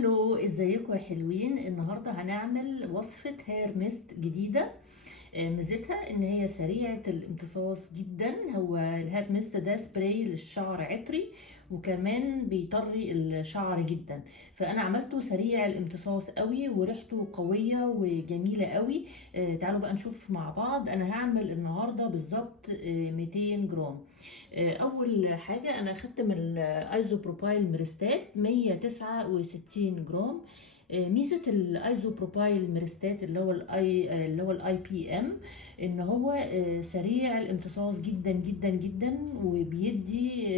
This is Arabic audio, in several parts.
هلو، ازيكم يا حلوين؟ النهارده هنعمل وصفة هير ميست جديدة. ميزتها ان هي سريعة الامتصاص جدا. هو الهير ميست ده سبراي للشعر عطري، وكمان بيطري الشعر جدا. فانا عملته سريع الامتصاص قوي وريحته قوية وجميلة قوي. تعالوا بقى نشوف مع بعض. انا هعمل النهارده بالظبط 200 جرام. اول حاجه انا اخدت من الايزوبروبايل ميرستات 169 جرام. ميزه الايزوبروبايل ميرستات اللي هو الاي بي ام ان هو سريع الامتصاص جدا جدا جدا، وبيدي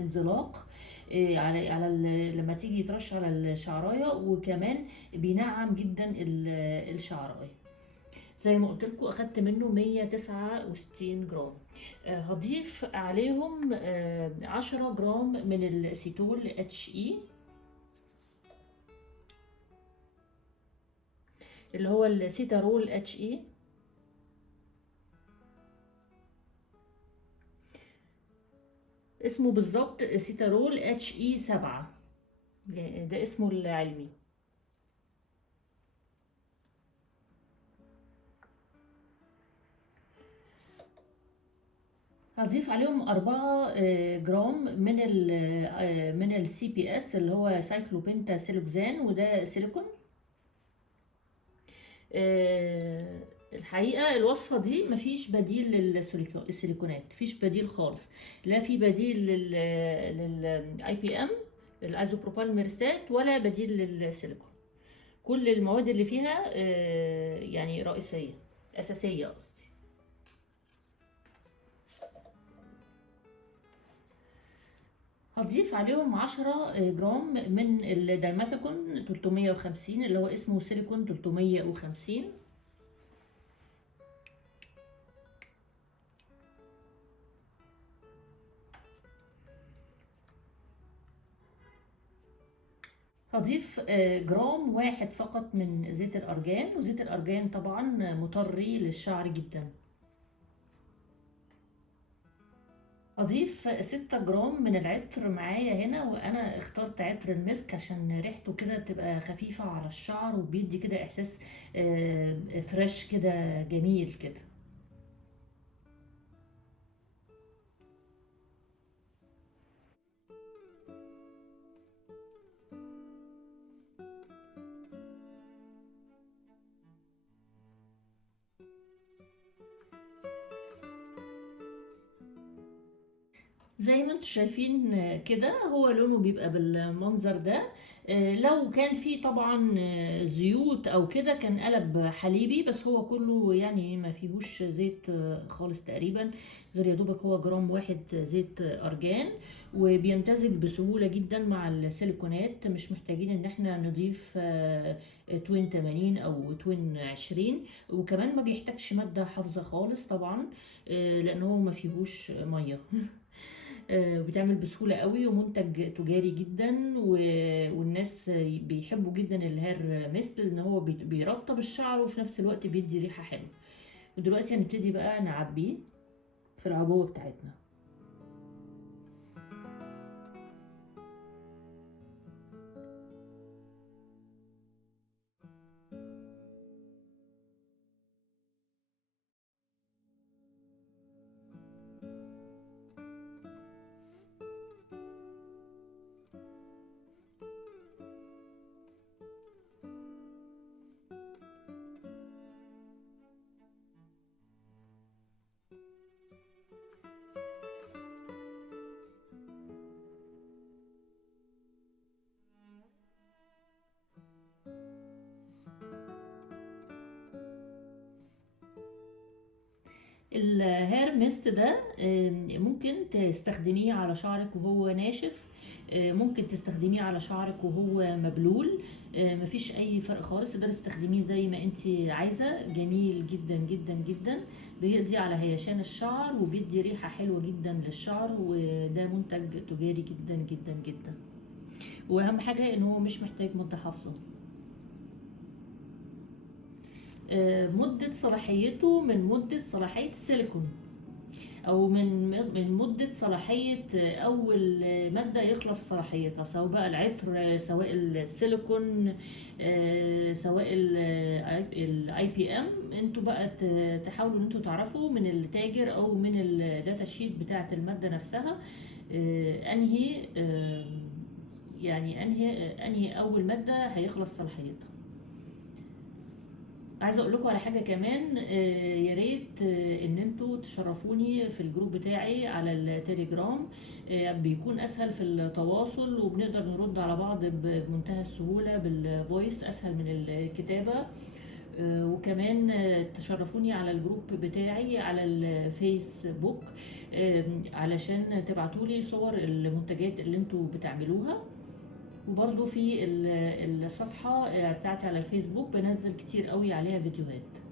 انزلاق لما تيجي يترش على الشعرايه، وكمان بينعم جدا الشعرايه. زي ما قلت لكم اخدت منه 169 جرام. هضيف عليهم 10 جرام من الاسيتول اتش اي، اللي هو السيتارول اتش اي. اسمه بالظبط سيتارول اتش اي 7، ده اسمه العلمي. هضيف عليهم 4 جرام من السي بي اس، اللي هو سايكلوبنتا سيلوكسان، وده سيليكون. آه، الحقيقة الوصفة دي مفيش بديل للسيليكونات، مفيش بديل خالص. لا في بديل للاي بي ام الايزوبروبال ميرسات، ولا بديل للسيليكون. كل المواد اللي فيها يعني رئيسية، أساسية قصدي. هتضيف عليهم 10 جرام من الدايماثيكون 350، اللي هو اسمه سيليكون 350. هضيف جرام واحد فقط من زيت الأرجان، وزيت الأرجان طبعا مطري للشعر جدا. أضيف 6 جرام من العطر معايا هنا، وأنا اخترت عطر المسك عشان ريحته كده تبقى خفيفة على الشعر، وبيدي كده إحساس فريش كده جميل كده. زي ما انتم شايفين كده، هو لونه بيبقى بالمنظر ده. لو كان فيه طبعا زيوت او كده كان قلب حليبي، بس هو كله يعني ما فيهوش زيت خالص تقريبا، غير يا دوبك هو جرام واحد زيت ارجان. وبيمتزج بسهولة جدا مع السيليكونات، مش محتاجين ان احنا نضيف توين 80 او توين 20. وكمان ما بيحتاجش مادة حافظة خالص طبعا، لان هو ما فيهوش مية. بتعمل بسهولة قوي، ومنتج تجاري جدا، والناس بيحبوا جدا الهير ميست، لان هو بيرطب الشعر وفي نفس الوقت بيدي ريحة حلوة. ودلوقتي هنبتدي بقى نعبيه في العبوة بتاعتنا. الهير ميست ده ممكن تستخدميه على شعرك وهو ناشف، ممكن تستخدميه على شعرك وهو مبلول. مفيش اي فرق خالص، تقدري تستخدميه زي ما انت عايزه. جميل جدا جدا جدا، بيقضي على هيشان الشعر وبيدي ريحه حلوه جدا للشعر، وده منتج تجاري جدا جدا جدا. واهم حاجه ان هو مش محتاج ماده حافظه. مدة صلاحيته من مدة صلاحية السيليكون. او من مده صلاحيه اول ماده يخلص صلاحيتها، سواء بقى العطر، سواء السيليكون، سواء الاي بي ام. انتوا بقى تحاولوا ان انتوا تعرفوا من التاجر او من الداتا شيت بتاعه الماده نفسها انهي يعني انهي اول ماده هيخلص صلاحيتها. عايزه اقول لكم على حاجه كمان، يا ريت ان انتوا تشرفوني في الجروب بتاعي على التليجرام. بيكون اسهل في التواصل، وبنقدر نرد على بعض بمنتهى السهوله بالفويس، اسهل من الكتابه. وكمان تشرفوني على الجروب بتاعي على الفيسبوك، علشان تبعتولي صور المنتجات اللي انتوا بتعملوها. وبرضو في الصفحة بتاعتي على الفيسبوك بنزل كتير قوي عليها فيديوهات.